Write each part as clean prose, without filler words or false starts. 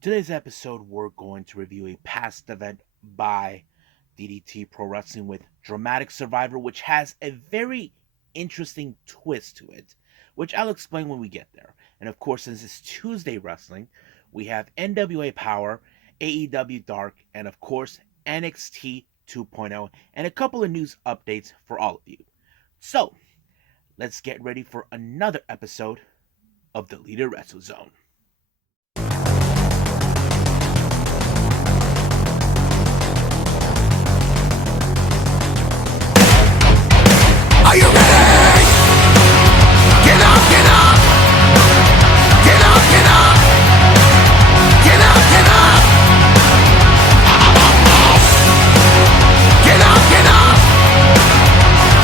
Today's episode, we're going to review a past event by DDT Pro Wrestling with Dramatic Survivor, which has a very interesting twist to it, which I'll explain when we get there. And of course, since it's Tuesday Wrestling, we have NWA Powerrr, AEW Dark, and of course, NXT 2.0, and a couple of news updates for all of you. So, let's get ready for another episode of the Leader Wrestle Zone. Are you ready? Get up, get up! Get up, get up! Get up, get up! Get up, get up!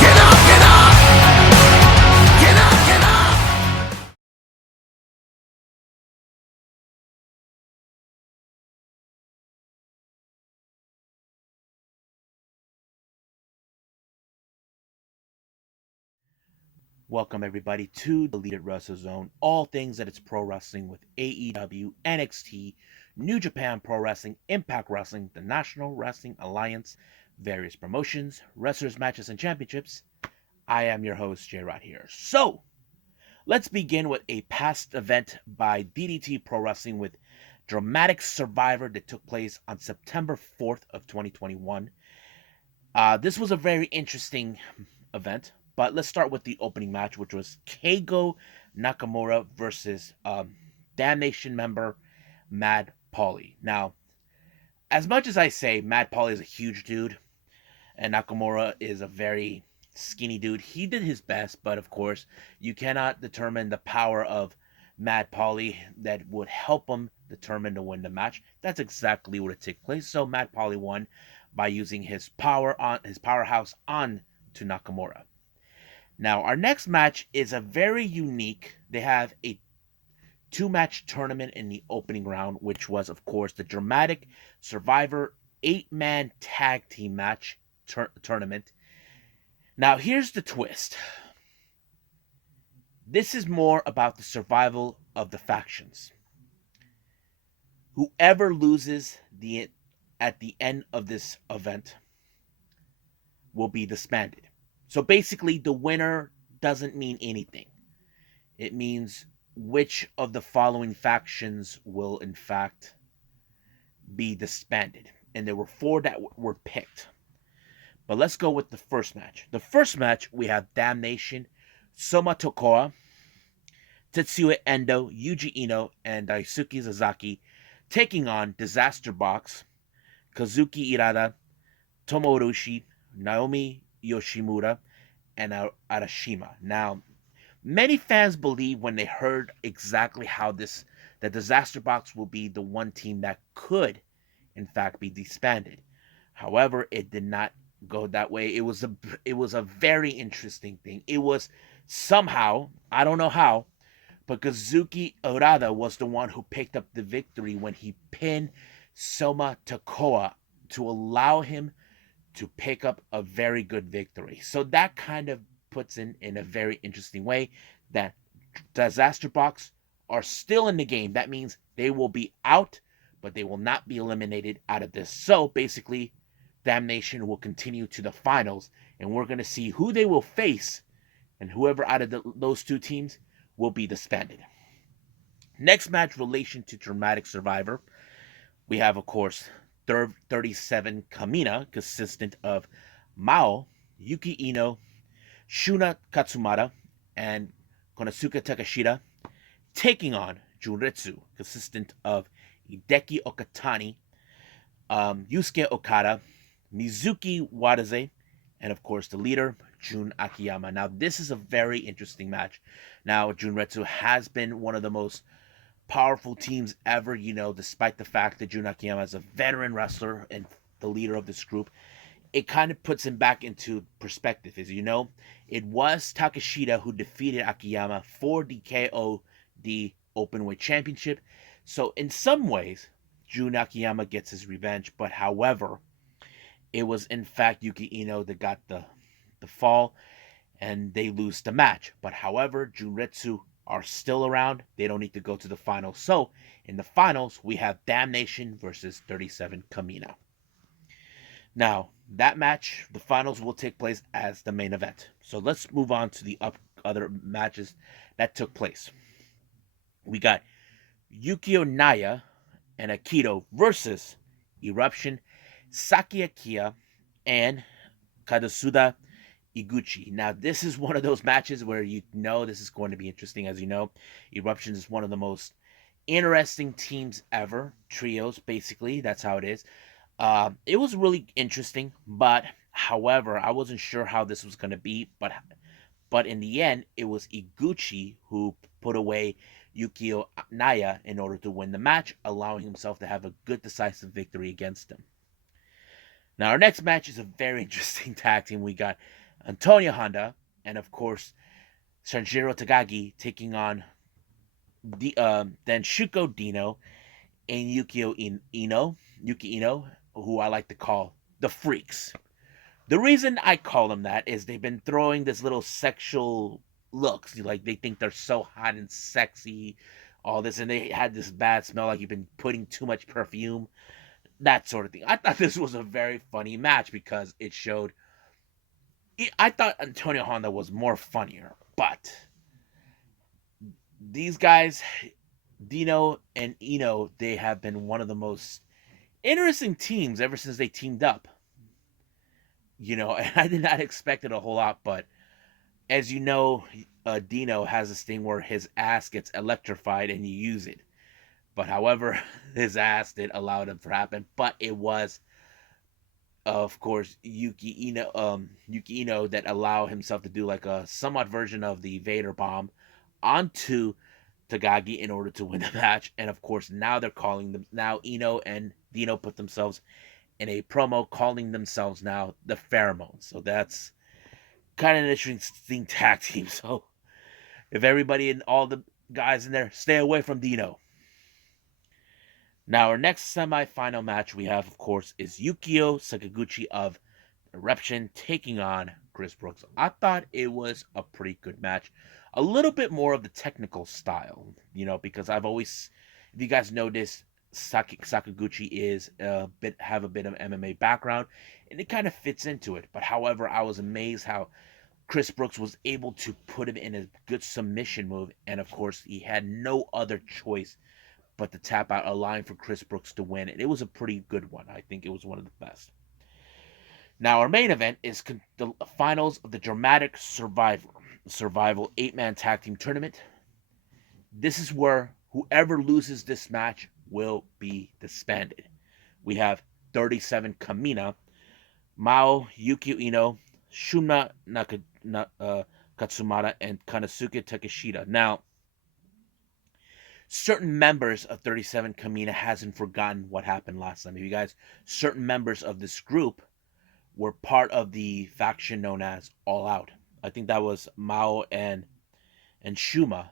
Get up, get up! Get up, get up! Welcome everybody to the Leader Wrestle Zone. All things that it's pro wrestling with AEW, NXT, New Japan Pro Wrestling, Impact Wrestling, the National Wrestling Alliance, various promotions, wrestlers, matches, and championships. I am your host, J Rod here. So, let's begin with a past event by DDT Pro Wrestling with Dramatic Survivor that took place on September 4th of 2021. This was a very interesting event. But let's start with the opening match, which was Keigo Nakamura versus Damnation member Mad Paulie. Now, as much as I say Mad Paulie is a huge dude and Nakamura is a very skinny dude, he did his best, but of course, you cannot determine the power of Mad Paulie that would help him determine to win the match. That's exactly what it took place. So Mad Paulie won by using his powerhouse on to Nakamura. Now, our next match is a very unique. They have a two-match tournament in the opening round, which was, of course, the Dramatic Survivor 8-man tag team match tournament. Now, here's the twist. This is more about the survival of the factions. Whoever loses at the end of this event will be disbanded. So basically, the winner doesn't mean anything. It means which of the following factions will, in fact, be disbanded. And there were four that were picked. But let's go with the first match. The first match, we have Damnation, Soma Tokoa, Tetsuya Endo, Yuji Ino, and Daisuke Sasaki taking on Disaster Box, Kazuki Irada, Tomo Urushi, Naomi Yoshimura, and Arashima. Now, many fans believe when they heard exactly how the Disaster Box will be the one team that could, in fact, be disbanded. However, it did not go that way. It was a very interesting thing. It was somehow, I don't know how, but Kazuki Orada was the one who picked up the victory when he pinned Soma Tokoa to allow him to pick up a very good victory. So that kind of puts in a very interesting way that Disaster Box are still in the game. That means they will be out, but they will not be eliminated out of this. So basically, Damnation will continue to the finals, and we're going to see who they will face, and whoever out of those two teams will be disbanded. Next match, relation to Dramatic Survivor, we have, of course, 37 Kamina, consistent of Mao, Yuki Ino, Shuna Katsumata, and Konosuke Takashita, taking on Junretsu, consistent of Hideki Okatani, Yusuke Okada, Mizuki Wadaze, and of course the leader, Jun Akiyama. Now, this is a very interesting match. Now, Junretsu has been one of the most powerful teams ever, despite the fact that Jun Akiyama is a veteran wrestler and the leader of this group. It kind of puts him back into perspective. As you know, it was Takeshita who defeated Akiyama for the KOD Openweight Championship. So in some ways, Jun Akiyama gets his revenge. But however, it was in fact Yuki Ino that got the fall, and they lose the match. But however, Junretsu are still around, they don't need to go to the finals. So in the finals, we have Damnation versus 37 Camina. Now, that match, the finals will take place as the main event. So let's move on to the other matches that took place. We got Yukio Naya and Akito versus Eruption, Saki Akia, and Kazusuda Iguchi. Now, this is one of those matches where you know this is going to be interesting. As you know, Eruption is one of the most interesting teams ever. Trios, basically. That's how it is. It was really interesting, but however, I wasn't sure how this was going to be. But in the end, it was Iguchi who put away Yukio Naya in order to win the match, allowing himself to have a good decisive victory against him. Now, our next match is a very interesting tag team. We got Antonio Honda and, of course, Sanjiro Takagi taking on then Shuko Dino and Yuki Ino, who I like to call the Freaks. The reason I call them that is they've been throwing this little sexual looks, like they think they're so hot and sexy, all this, and they had this bad smell, like you've been putting too much perfume, that sort of thing. I thought this was a very funny match because it showed. I thought Antonio Honda was more funnier, but these guys, Dino and Ino, they have been one of the most interesting teams ever since they teamed up. And I did not expect it a whole lot, but as you know, Dino has this thing where his ass gets electrified and you use it. But however, his ass did allow it to happen. But it was, of course, Yuki Ino that allowed himself to do like a somewhat version of the Vader bomb onto Takagi in order to win the match. And of course, now they're calling them now Ino and Dino put themselves in a promo calling themselves now the Pheromones. So that's kind of an interesting tag team. So if everybody and all the guys in there stay away from Dino. Now our next semi-final match we have, of course, is Yukio Sakaguchi of Eruption taking on Chris Brooks. I thought it was a pretty good match. A little bit more of the technical style, because I've always, if you guys notice, Sakaguchi is have a bit of MMA background, and it kind of fits into it. But however, I was amazed how Chris Brooks was able to put him in a good submission move, and of course, he had no other choice but to tap out, allowing for Chris Brooks to win. And it was a pretty good one. I think it was one of the best. Now, our main event is the finals of the Dramatic Survival 8-man tag team tournament. This is where whoever loses this match will be disbanded. We have 37 Kamina, Mao Yukio Ino, Shunma Katsumata, and Konosuke Takeshita. Now, certain members of 37 Kamina hasn't forgotten what happened last time. If you guys, certain members of this group were part of the faction known as All Out. I think that was Mao and Shuma.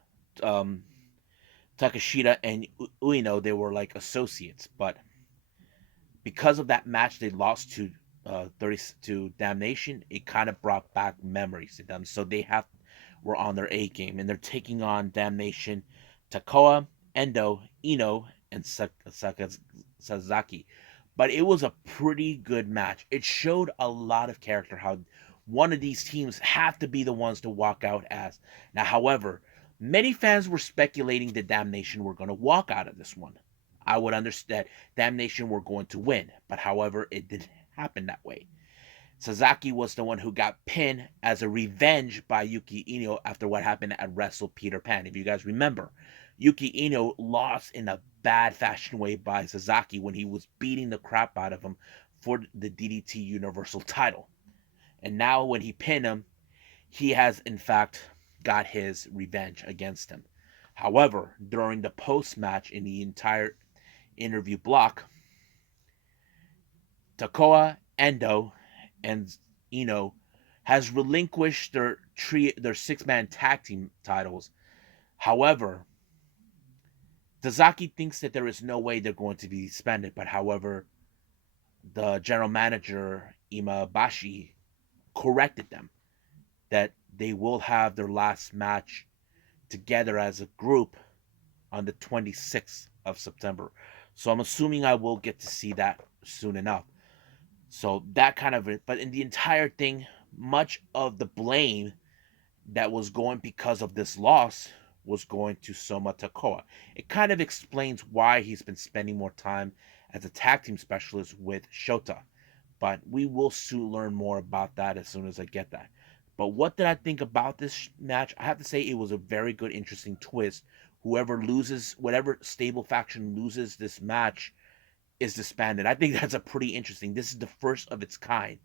Takeshita and Ueno, they were like associates, but because of that match they lost to 30 to Damnation, it kind of brought back memories to them. So they were on their A game, and they're taking on Damnation, Takoa, Endo, Ino, and Sasaki. But it was a pretty good match. It showed a lot of character, how one of these teams have to be the ones to walk out as. Now, however, many fans were speculating that Damnation were going to walk out of this one. I would understand Damnation were going to win, but however, it didn't happen that way. Sasaki was the one who got pinned as a revenge by Yuki Ino after what happened at Wrestle Peter Pan. If you guys remember, Yuki Ino lost in a bad fashion way by Sasaki when he was beating the crap out of him for the DDT Universal title. And now when he pinned him, he has in fact got his revenge against him. However, during the post-match in the entire interview block, Takoa, Endo, and Ino has relinquished their 6-man tag team titles. However, Sasaki thinks that there is no way they're going to be suspended, but however, the general manager, Imabashi, corrected them that they will have their last match together as a group on the 26th of September. So I'm assuming I will get to see that soon enough. So that kind of it. But in the entire thing, much of the blame that was going because of this loss was going to Soma Takoa. It kind of explains why he's been spending more time as a tag team specialist with Shota. But we will soon learn more about that as soon as I get that. But what did I think about this match? I have to say it was a very good, interesting twist. Whoever loses, whatever stable faction loses this match is disbanded. I think that's a pretty interesting. This is the first of its kind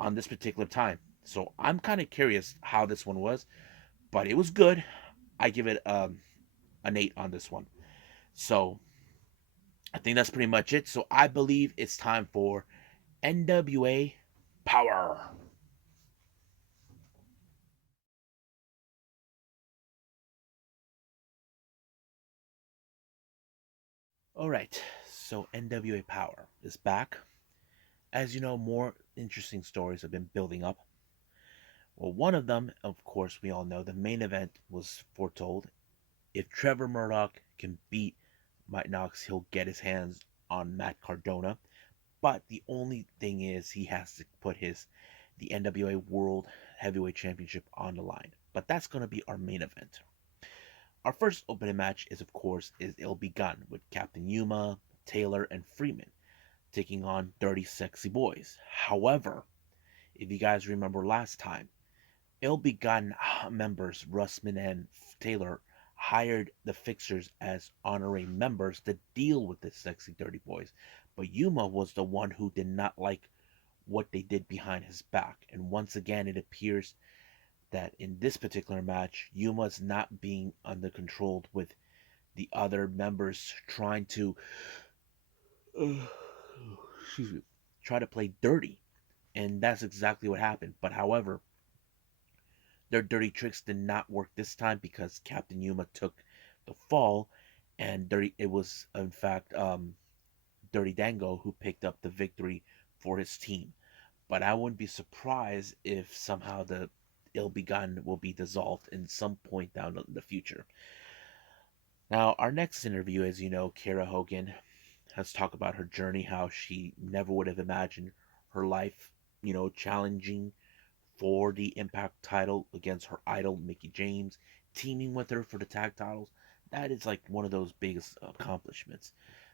on this particular time. So I'm kind of curious how this one was, but it was good. I give it an 8 on this one. So I think that's pretty much it. So I believe it's time for NWA Powerrr. All right, so NWA Powerrr is back. As you know, more interesting stories have been building up. Well, one of them, of course, we all know the main event was foretold. If Trevor Murdoch can beat Mike Knox, he'll get his hands on Matt Cardona. But the only thing is, he has to put the NWA World Heavyweight Championship on the line. But that's going to be our main event. Our first opening match is, of course, It'll Be Gun with Captain Yuma, Taylor, and Freeman taking on Dirty Sexy Boys. However, if you guys remember last time, It'll Be Gun members Russman and Taylor hired the Fixers as honorary members to deal with the Sexy Dirty Boys. But Yuma was the one who did not like what they did behind his back. And once again, it appears that in this particular match, Yuma's not being under control with the other members trying to excuse me, try to play dirty. And that's exactly what happened. But however, their dirty tricks did not work this time because Captain Yuma took the fall, and it was in fact Dirty Dango who picked up the victory for his team. But I wouldn't be surprised if somehow the It'll Be Gun will be dissolved in some point down in the future. Now, our next interview, as you know, Kara Hogan has talked about her journey, how she never would have imagined her life, challenging for the Impact title against her idol, Mickey James, teaming with her for the tag titles. That is like one of those biggest accomplishments.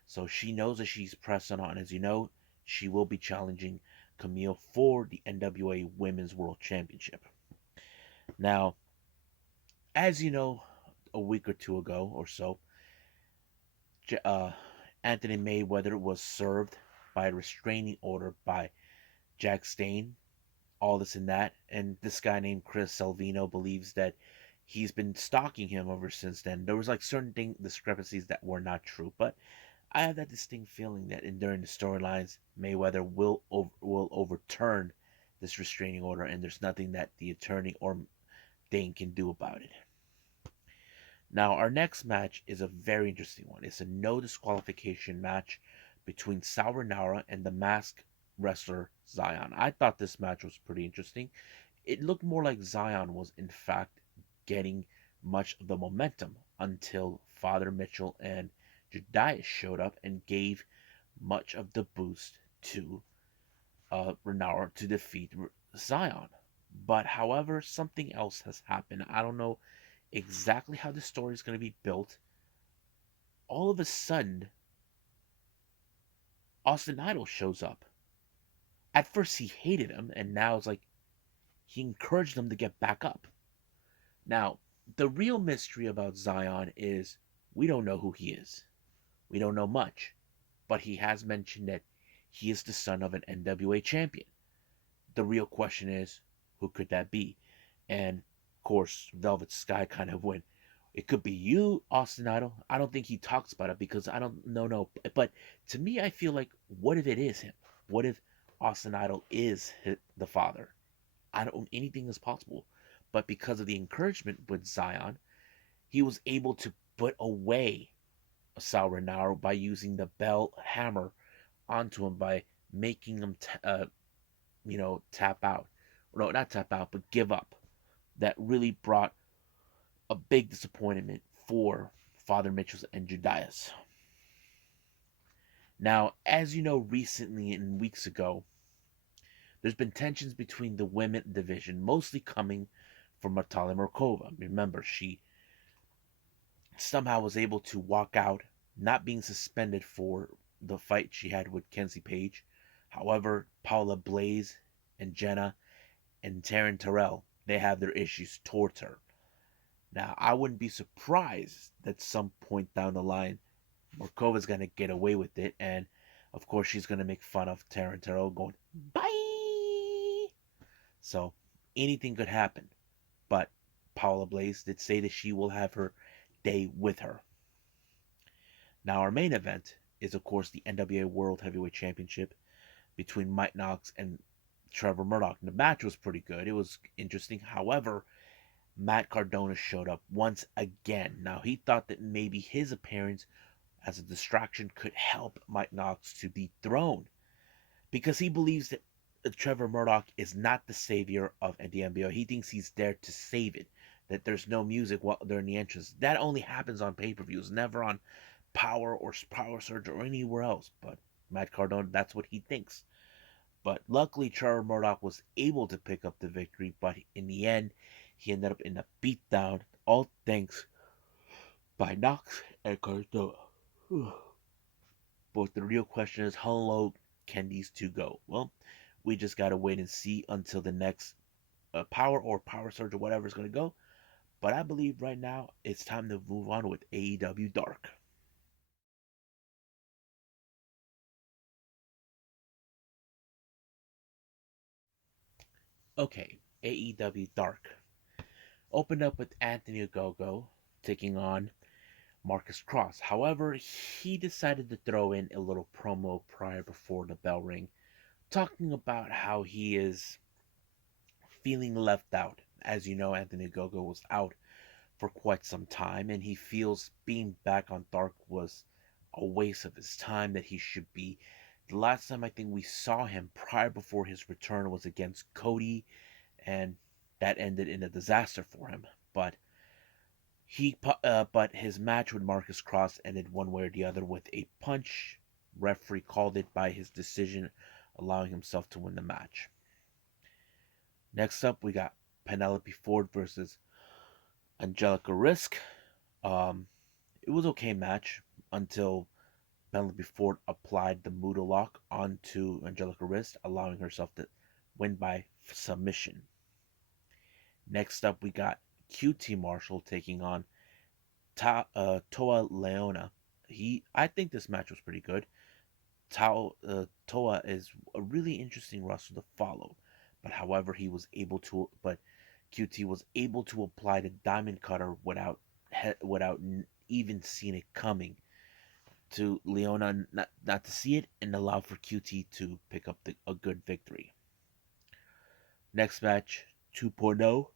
So she knows that she's pressing on. As you know, she will be challenging Camille for the NWA Women's World Championship. Now, as you know, a week or two ago or so, uh, Anthony Mayweather was served by a restraining order by Jack Stain, all this and that. And this guy named Chris Salvino believes that he's been stalking him ever since then. There was like certain discrepancies that were not true, but I have that distinct feeling that during the storylines, Mayweather will overturn this restraining order, and there's nothing that the attorney or Dane can do about it. Now, our next match is a very interesting one. It's a no disqualification match between Saura Naura and the masked wrestler Zion. I thought this match was pretty interesting. It looked more like Zion was, in fact, getting much of the momentum until Father Mitchell and Jedias showed up and gave much of the boost to Renaur to defeat Zion. But however, something else has happened. I don't know exactly how the story is going to be built. All of a sudden, Austin Idol shows up. At first, he hated him, and now it's like he encouraged him to get back up. Now, the real mystery about Zion is we don't know who he is. We don't know much, but he has mentioned that he is the son of an NWA champion. The real question is, who could that be? And of course, Velvet Sky kind of went, it could be you, Austin Idol. I don't think he talks about it because I don't know. No. But to me, I feel like, what if it is him? What if Austin Idol is the father? I don't. Anything is possible. But because of the encouragement with Zion, he was able to put away Sal Renaro by using the bell hammer onto him by making him, tap out. No, not tap out, but give up. That really brought a big disappointment for Father Mitchell and Judas. Now, as you know, recently and weeks ago, there's been tensions between the women division, mostly coming from Natalia Markova. Remember, she somehow was able to walk out, not being suspended for the fight she had with Kenzie Page. However, Paula Blaze and Jenna and Taryn Terrell, they have their issues towards her. Now, I wouldn't be surprised that some point down the line, Markova's going to get away with it, and of course, she's going to make fun of Taryn Terrell going, bye! So, anything could happen. But Paula Blaze did say that she will have her day with her. Now, our main event is, of course, the NWA World Heavyweight Championship between Mike Knox and Trevor Murdoch. The match was pretty good. It was interesting. However, Matt Cardona showed up once again. Now, he thought that maybe his appearance as a distraction could help Mike Knox to dethrone, because he believes that Trevor Murdoch is not the savior of the NWA. He thinks he's there to save it. That there's no music while they're in the entrance. That only happens on pay-per-views, never on Power or Power Surge or anywhere else. But Matt Cardona, that's what he thinks. But luckily, Trevor Murdoch was able to pick up the victory. But in the end, he ended up in a beatdown. All thanks by Knox and Cardona. But the real question is, how low can these two go? Well, we just gotta wait and see until the next Power or Power Surge or whatever is gonna go. But I believe right now it's time to move on with AEW Dark. Okay, AEW Dark opened up with Anthony Ogogo taking on Marcus Cross. However, he decided to throw in a little promo prior before the bell ring, talking about how he is feeling left out. As you know, Anthony Ogogo was out for quite some time, and he feels being back on Dark was a waste of his time, that he should be. The last time I think we saw him prior before his return was against Cody, and that ended in a disaster for him. But his match with Marcus Cross ended one way or the other with a punch. Referee called it by his decision, allowing himself to win the match. Next up, we got Penelope Ford versus Angelica Risk. It was okay match until Penelope Ford applied the Muda Lock onto Angelica Risk, allowing herself to win by submission. Next up, we got QT Marshall taking on Toa Leona. I think this match was pretty good. Toa is a really interesting wrestler to follow, but however, QT was able to apply the Diamond Cutter without even seeing it coming, to Leona not to see it and allow for QT to pick up a good victory. Next match, 2.0.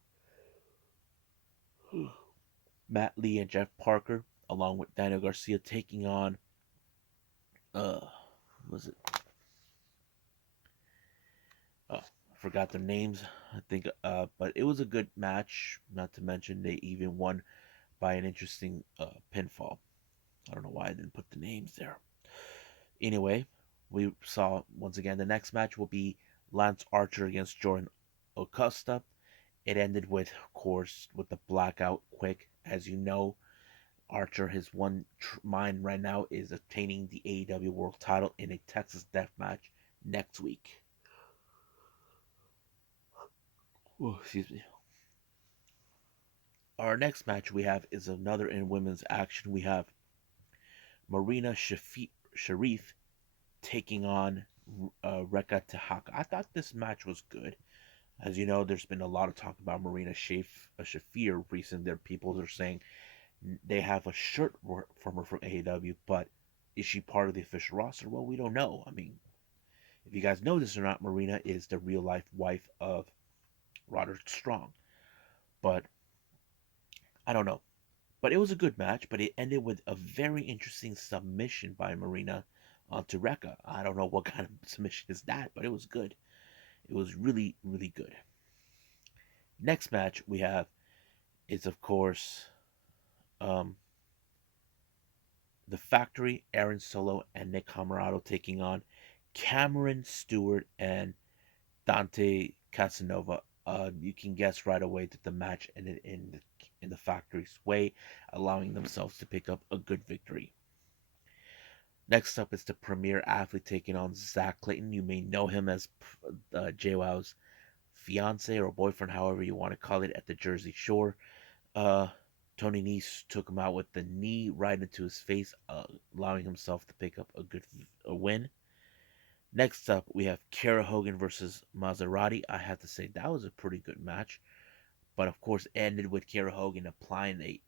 Matt Lee and Jeff Parker, along with Daniel Garcia, taking on was it? Oh, I forgot their names. I think, but it was a good match. Not to mention they even won by an interesting pinfall. I don't know why I didn't put the names there. Anyway, we saw once again the next match will be Lance Archer against Jordan Acosta. It ended with, of course, with the blackout quick. As you know, Archer, his one mind right now is obtaining the AEW World Title in a Texas Death Match next week. Oh, excuse me. Our next match we have is another in women's action. We have Marina Sharif taking on Reka Tehaka. I thought this match was good. As you know, there's been a lot of talk about Marina Shafir recently. There, people are saying they have a shirt from her from AEW, but is she part of the official roster? Well, we don't know. I mean, if you guys know this or not, Marina is the real life wife of Roderick Strong. But I don't know. But it was a good match, but it ended with a very interesting submission by Marina onto Reka. I don't know what kind of submission is that, but it was good. It was really, really good. Next match we have is, of course, Um, the Factory, Aaron Solo, and Nick Camarado taking on Cameron Stewart and Dante Casanova. You can guess right away that the match ended in the Factory's way, allowing themselves to pick up a good victory. Next up is the premier athlete taking on Zach Clayton. You may know him as JWoww's fiance or boyfriend, however you want to call it, at the Jersey Shore. Uh, Tony Nese took him out with the knee right into his face, allowing himself to pick up a win. Next up, we have Kara Hogan versus Maserati. I have to say that was a pretty good match, but of course ended with Kara Hogan applying a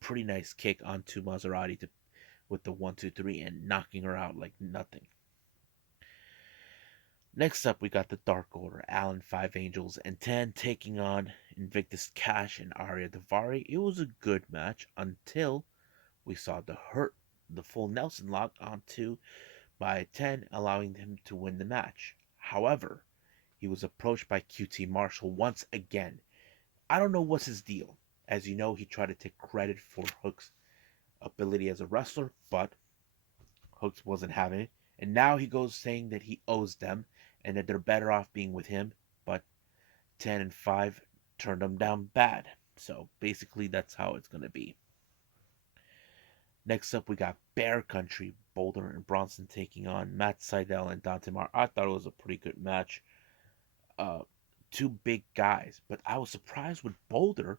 pretty nice kick onto Maserati with the 1, 2, 3 and knocking her out like nothing. Next up, we got the Dark Order, Allen, Five Angels, and 10 taking on Invictus Cash and Arya Davari. It was a good match until we saw the full Nelson lock onto by 10, allowing him to win the match. However, he was approached by QT Marshall once again. I don't know what's his deal. As you know, he tried to take credit for Hook's ability as a wrestler, but Hooks wasn't having it. And now he goes saying that he owes them and that they're better off being with him, but 10 and 5 turned him down bad. So basically, that's how it's going to be. Next up, we got Bear Country, Boulder and Bronson taking on Matt Seidel and Dante Mar. I thought it was a pretty good match. Uh, Two big guys, but I was surprised with Boulder.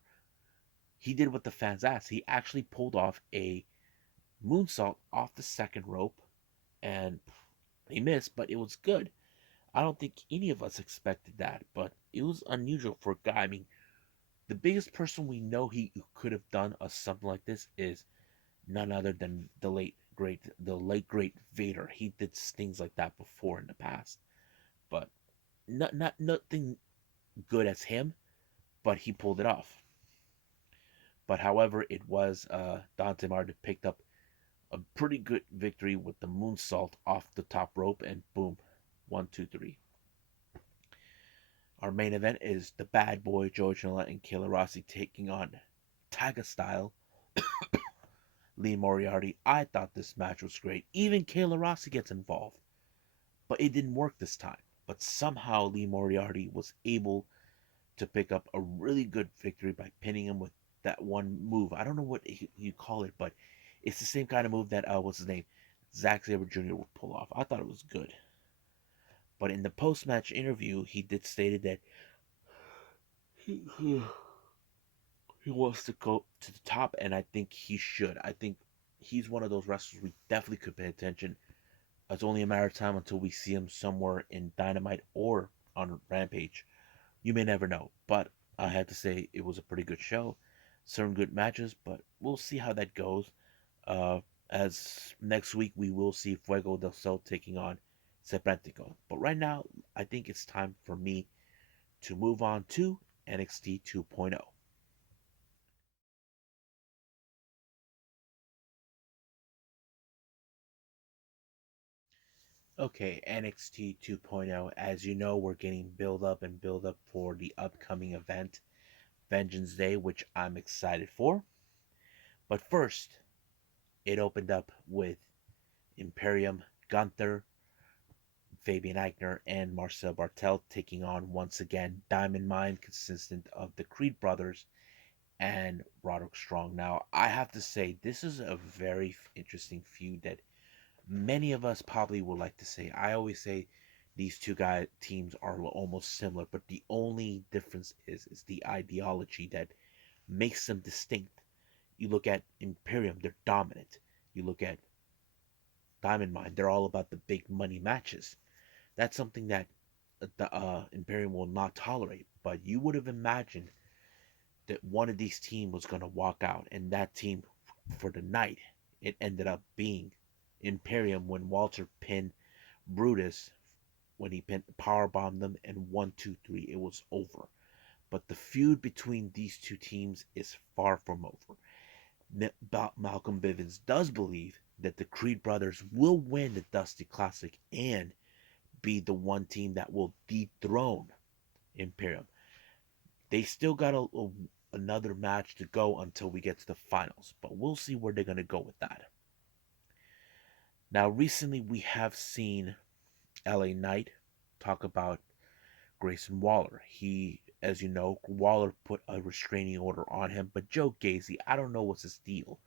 He did what the fans asked. He actually pulled off a moonsault off the second rope, and he missed, but it was good. I don't think any of us expected that, but it was unusual for a guy. I mean, the biggest person we know he could have done something like this is none other than the late great Vader. He did things like that before in the past, but nothing good as him. But he pulled it off. But however, it was Dante Martin picked up a pretty good victory with the moonsault off the top rope, and boom, 1, 2, 3. Our main event is the Bad Boy George Janela and Kayla Rossi taking on Taga Style, Lee Moriarty. I thought this match was great. Even Kayla Rossi gets involved, but it didn't work this time. But somehow Lee Moriarty was able to pick up a really good victory by pinning him with that one move. I don't know what you call it, but it's the same kind of move that what's his name, Zack Sabre Jr. would pull off. I thought it was good. But in the post-match interview, he did stated that he wants to go to the top, and I think he should. I think he's one of those wrestlers we definitely could pay attention. It's only a matter of time until we see him somewhere in Dynamite or on Rampage. You may never know, but I have to say it was a pretty good show. Certain good matches, but we'll see how that goes. Uh, as next week we will see Fuego del Sol taking on Serpentico. But right now, I think it's time for me to move on to NXT 2.0. Okay, NXT 2.0. As you know, we're getting build up for the upcoming event, Vengeance Day, which I'm excited for. But first, it opened up with Imperium, Gunther, Fabian Eichner, and Marcel Bartel taking on once again Diamond Mine, consistent of the Creed brothers and Roderick Strong. Now, I have to say, this is a very interesting feud that many of us probably would like to say. I always say these two guy teams are almost similar, but the only difference is the ideology that makes them distinct. You look at Imperium, they're dominant. You look at Diamond Mine, they're all about the big money matches. That's something that the Imperium will not tolerate. But you would have imagined that one of these teams was going to walk out, and that team for the night, it ended up being Imperium when Walter pinned Brutus, when he power bombed them, and 1, 2, 3, it was over. But the feud between these two teams is far from over. Malcolm Bivens does believe that the Creed brothers will win the Dusty Classic and be the one team that will dethrone Imperium. They still got another match to go until we get to the finals. But we'll see where they're going to go with that. Now, recently we have seen LA Knight talk about Grayson Waller. He, as you know, Waller put a restraining order on him, but Joe Gacy, I don't know what's his deal.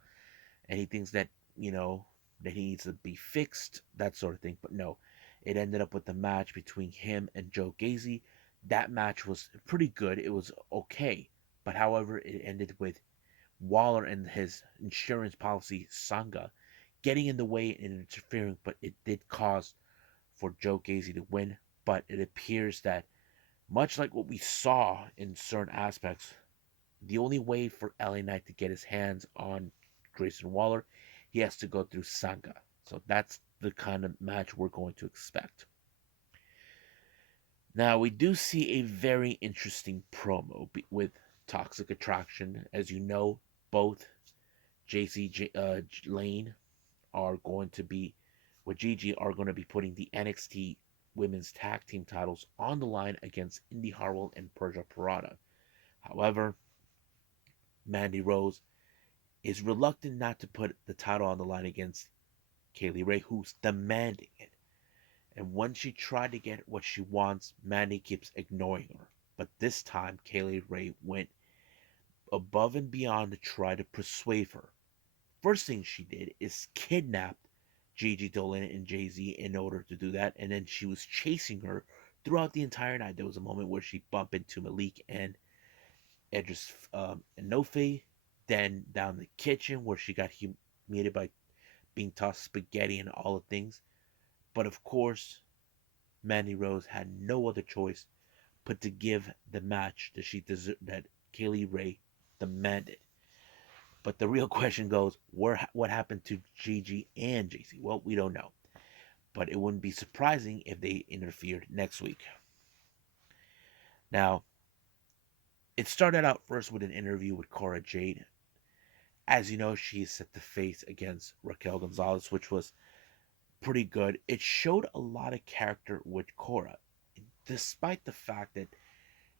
And he thinks that, that he needs to be fixed, that sort of thing. But no, it ended up with the match between him and Joe Gacy. That match was pretty good. It was okay. But however, it ended with Waller and his insurance policy, Sangha, getting in the way and interfering, but it did cause for Joe Gacy to win. But it appears that, much like what we saw in certain aspects, the only way for LA Knight to get his hands on Grayson Waller, he has to go through Sangha. So that's the kind of match we're going to expect. Now, we do see a very interesting promo with Toxic Attraction. As you know, both Lane are going to be, with Gigi, are going to be putting the NXT Women's Tag Team titles on the line against Indy Hartwell and Persia Pirotta. However, Mandy Rose is reluctant not to put the title on the line against Kaylee Ray, who's demanding it. And when she tried to get what she wants, Mandy keeps ignoring her. But this time, Kaylee Ray went above and beyond to try to persuade her. First thing she did is kidnap Gigi Dolan and Jay-Z in order to do that, and then she was chasing her throughout the entire night. There was a moment where she bumped into Malik and Edris Enofe, then down the kitchen where she got humiliated by being tossed spaghetti and all the things. But of course, Mandy Rose had no other choice but to give the match that Kaylee Ray demanded. But the real question goes, what happened to Gigi and JC? Well, we don't know. But it wouldn't be surprising if they interfered next week. Now, it started out first with an interview with Cora Jade. As you know, she is set to face against Raquel Gonzalez, which was pretty good. It showed a lot of character with Cora, despite the fact that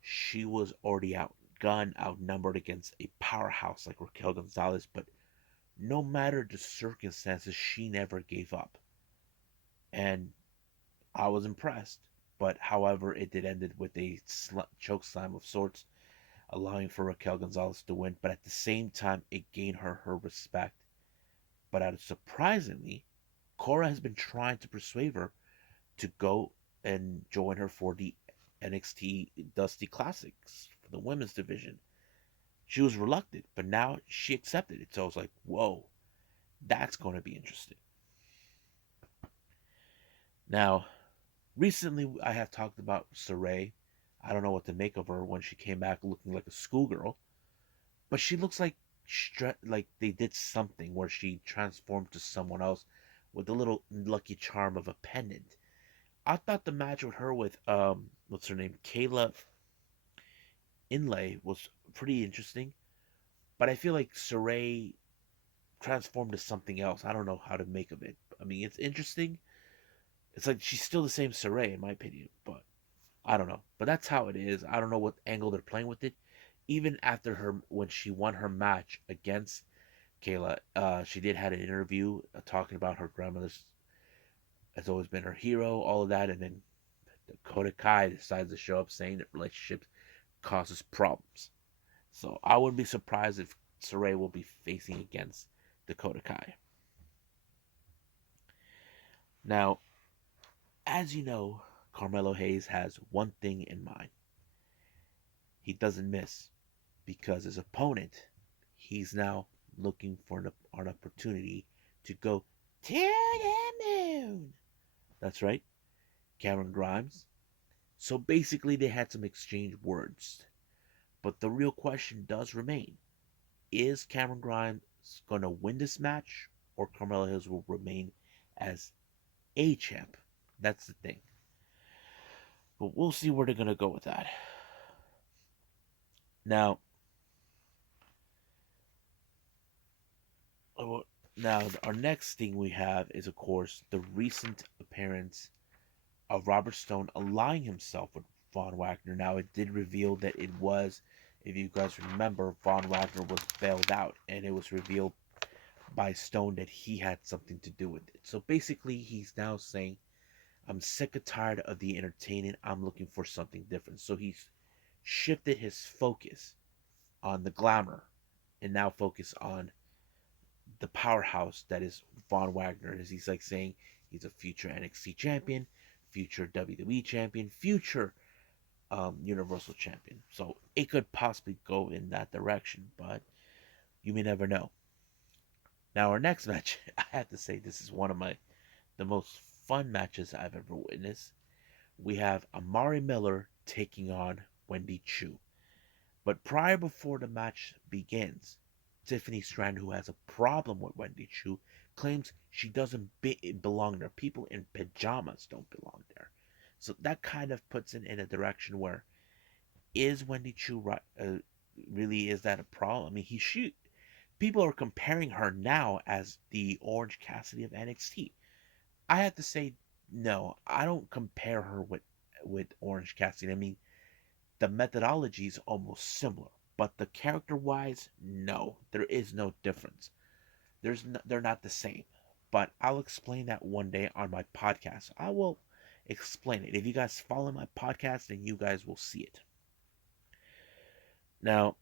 she was already outgunned, outnumbered against a powerhouse like Raquel Gonzalez. But no matter the circumstances, she never gave up. And I was impressed. But however, it did end with a choke slam of sorts, allowing for Raquel Gonzalez to win. But at the same time, it gained her respect. But surprisingly, Cora has been trying to persuade her to go and join her for the NXT Dusty Classics for the women's division. She was reluctant, but now she accepted it. So I was like, whoa, that's going to be interesting. Now, recently I have talked about Saray. I don't know what to make of her when she came back looking like a schoolgirl, but she looks like they did something where she transformed to someone else with a little lucky charm of a pendant. I thought the match with her with what's her name, Kayla Inlay, was pretty interesting, but I feel like Saray transformed to something else. I don't know how to make of it. I mean, it's interesting. It's like she's still the same Saray in my opinion, but I don't know. But that's how it is. I don't know what angle they're playing with it. Even after when she won her match against Kayla, she did had an interview talking about her grandmother's has always been her hero, all of that, and then Dakota Kai decides to show up saying that relationships causes problems. So I wouldn't be surprised if Saray will be facing against Dakota Kai. Now, as you know, Carmelo Hayes has one thing in mind. He doesn't miss because his opponent, he's now looking for an opportunity to go to the moon. That's right, Cameron Grimes. So basically, they had some exchange words. But the real question does remain. Is Cameron Grimes going to win this match, or Carmelo Hayes will remain as a champ? That's the thing. But we'll see where they're going to go with that. Now, our next thing we have is, of course, the recent appearance of Robert Stone allying himself with Von Wagner. Now, it did reveal that it was If you guys remember, Von Wagner was bailed out, and it was revealed by Stone that he had something to do with it. So basically, he's now saying, I'm sick and tired of the entertaining. I'm looking for something different. So he's shifted his focus on the glamour and now focus on the powerhouse that is Von Wagner. As he's like saying he's a future NXT champion, future WWE champion, future Universal champion. So it could possibly go in that direction, but you may never know. Now our next match, I have to say this is one of the most fun matches I've ever witnessed. We have Amari Miller taking on Wendy Choo. But prior before the match begins, Tiffany Strand, who has a problem with Wendy Choo, claims she doesn't belong there. People in pajamas don't belong there. So that kind of puts it in a direction where is Wendy Choo right? Really, is that a problem? I mean, people are comparing her now as the Orange Cassidy of NXT. I have to say, no, I don't compare her with Orange Cassidy. I mean, the methodology is almost similar, but the character wise, no, there is no difference. They're not the same. But I'll explain that one day on my podcast. I will explain it. If you guys follow my podcast, then you guys will see it. Now,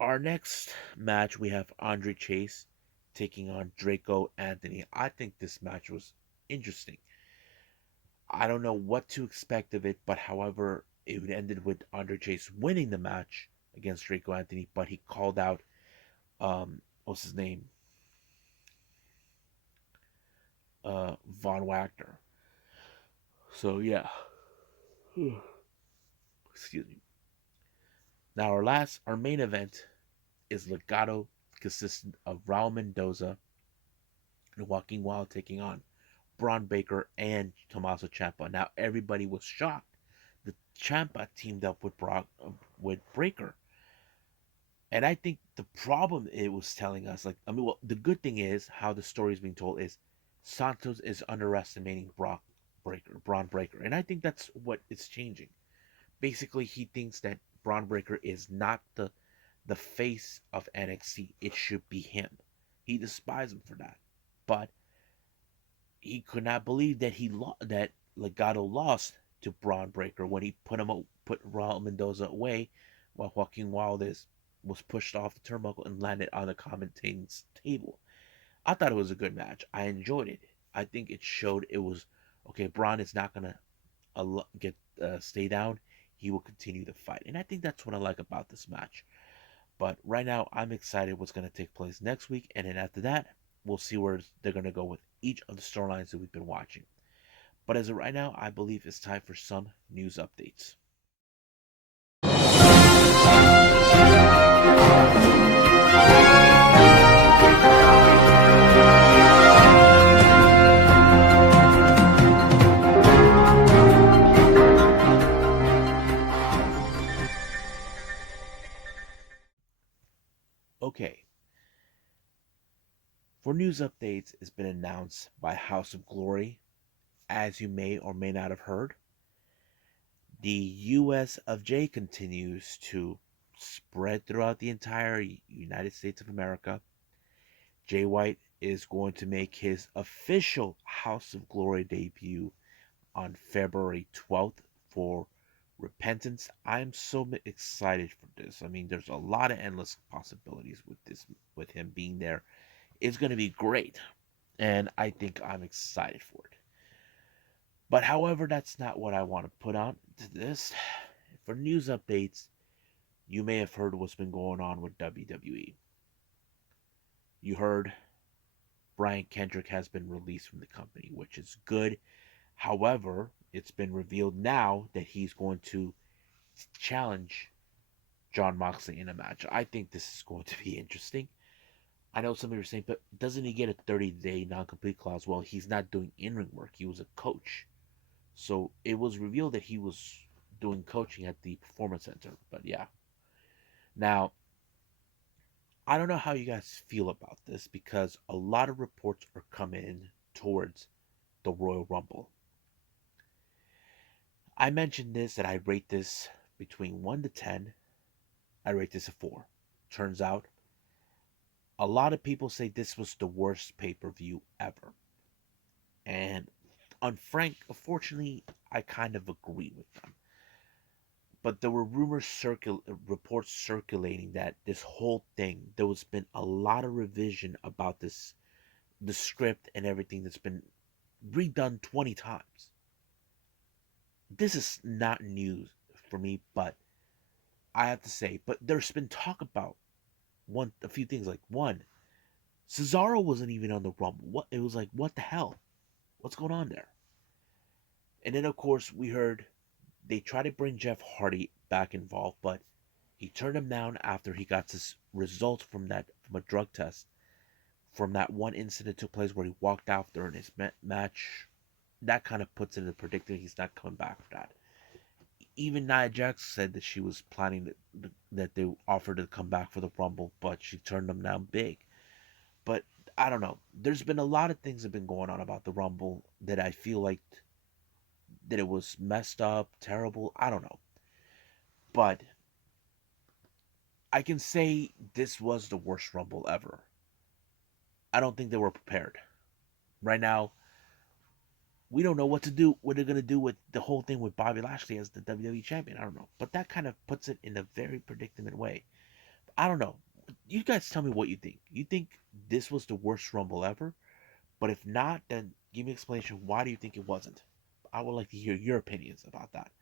our next match, we have Andre Chase taking on Draco Anthony. I think this match was interesting. I don't know what to expect of it, but however, it ended with Andre Chase winning the match against Draco Anthony, but he called out what's his name? Von Wagner. So yeah. Excuse me. Now our main event is Legado, consistent of Raul Mendoza and Joaquin Wild taking on Braun Baker and Tommaso Ciampa. Now everybody was shocked that Ciampa teamed up with with Breaker. And I think the problem it was telling us, like, I mean, well, the good thing is how the story is being told is Santos is underestimating Braun Breaker, and I think that's what is changing. Basically, he thinks that Braun Breaker is not the face of NXT. It should be him. He despises him for that, but he could not believe that that Legado lost to Braun Breaker when he put Raul Mendoza away, while Joaquin Wild was pushed off the turnbuckle and landed on the commentating table. I thought it was a good match. I enjoyed it. I think it showed it was okay. Braun is not gonna get stay down. He will continue the fight, and I think that's what I like about this match. But right now, I'm excited what's gonna take place next week, and then after that, we'll see where they're gonna go with each of the storylines that we've been watching. But as of right now, I believe it's time for some news updates. Okay, for news updates, it's been announced by House of Glory. As you may or may not have heard, the US of J continues to spread throughout the entire United States of America. Jay White is going to make his official House of Glory debut on February 12th for Repentance. I'm so excited for this. I mean, there's a lot of endless possibilities with him being there. It's going to be great, and I think I'm excited for it. But however, that's not what I want to put on to this. For news updates, you may have heard what's been going on with WWE. You heard Brian Kendrick has been released from the company, which is good. However, it's been revealed now that he's going to challenge Jon Moxley in a match. I think this is going to be interesting. I know some of you are saying, but doesn't he get a 30-day non-compete clause? Well, he's not doing in-ring work. He was a coach. So it was revealed that he was doing coaching at the Performance Center. But yeah. Now, I don't know how you guys feel about this because a lot of reports are coming in towards the Royal Rumble. I mentioned this that I rate this between 1 to 10. I rate this a 4. Turns out, a lot of people say this was the worst pay per view ever. And unfortunately, I kind of agree with them. But there were reports circulating that this whole thing, there was been a lot of revision about this, the script and everything that's been redone 20 times. This is not news for me, but I have to say, but there's been talk about a few things like one, Cesaro wasn't even on the Rumble. What it was like, what the hell? What's going on there? And then of course we heard they tried to bring Jeff Hardy back involved, but he turned him down after he got his results from a drug test from that one incident took place where he walked out during his match. That kind of puts it in the predicament he's not coming back for that. Even Nia Jax said that she was planning that they offered to come back for the Rumble, but she turned them down big. But I don't know. There's been a lot of things that have been going on about the Rumble that I feel like that it was messed up, terrible. I don't know. But I can say this was the worst Rumble ever. I don't think they were prepared. Right now, we don't know what to do, what they're going to do with the whole thing with Bobby Lashley as the WWE champion. I don't know. But that kind of puts it in a very predicament way. I don't know. You guys tell me what you think. You think this was the worst Rumble ever? But if not, then give me an explanation. Why do you think it wasn't? I would like to hear your opinions about that.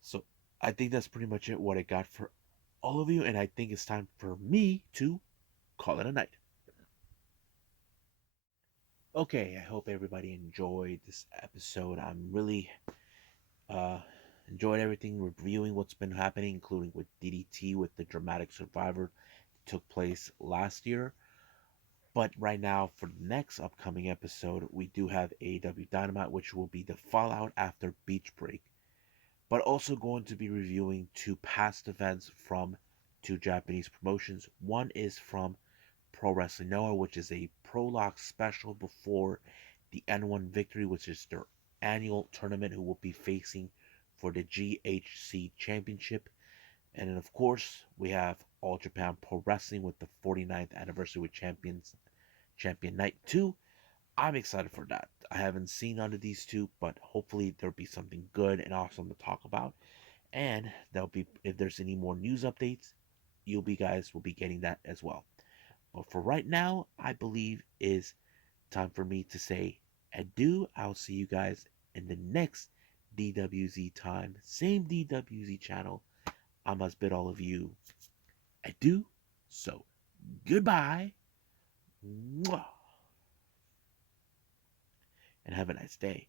So I think that's pretty much it, what I got for all of you. And I think it's time for me to call it a night. Okay, I hope everybody enjoyed this episode. I'm really uh, enjoyed everything, reviewing what's been happening, including with DDT, with the dramatic Survivor that took place last year. But right now, for the next upcoming episode, we do have AEW Dynamite, which will be the fallout after Beach Break, but also going to be reviewing two past events from two Japanese promotions. One is from Pro Wrestling Noah, which is a prologue special before the N1 Victory, which is their annual tournament, who will be facing for the GHC Championship. And then, of course, we have All Japan Pro Wrestling with the 49th anniversary with Champion Night 2. I'm excited for that. I haven't seen none of these two, but hopefully there'll be something good and awesome to talk about. And there'll be, if there's any more news updates, you guys will be getting that as well. But for right now, I believe is time for me to say adieu. I'll see you guys in the next DWZ time. Same DWZ channel. I must bid all of you adieu. So, goodbye. Mwah. And have a nice day.